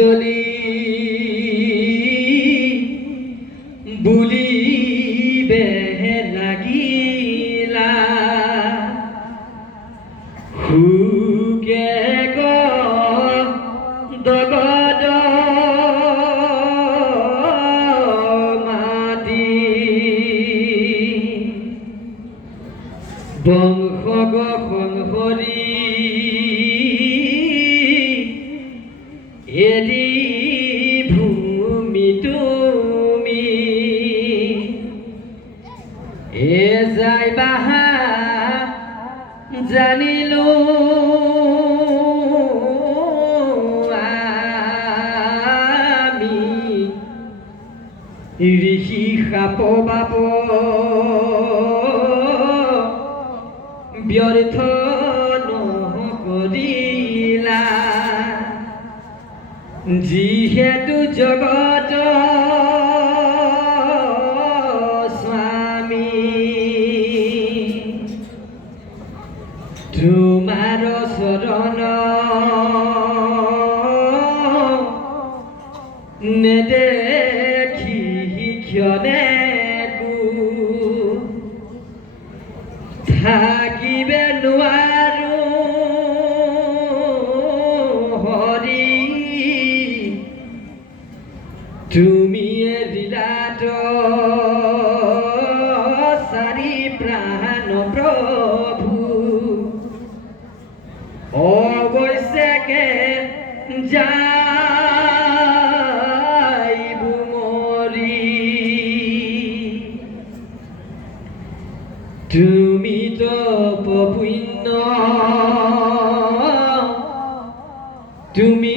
বিজলি বুলিবে লাগিলা হুকে দগদ মাটি বংশ সংহৰি এৰি ভূমি তুমি এ যাই বাহা জানিলো আমি ঋষি সাপ বাপ ব্যর্থ নকৰিলা যিহেতু জগত স্বামী তোমাৰ চৰণ নেদেখি ক্ষণে থাকিবে নোৱাৰো হৰি তুমি এৰিলাত চাৰি প্ৰাণ প্ৰভু অৱশ্যেকে যাইব মৰি তুমি তো পুণ্য তুমি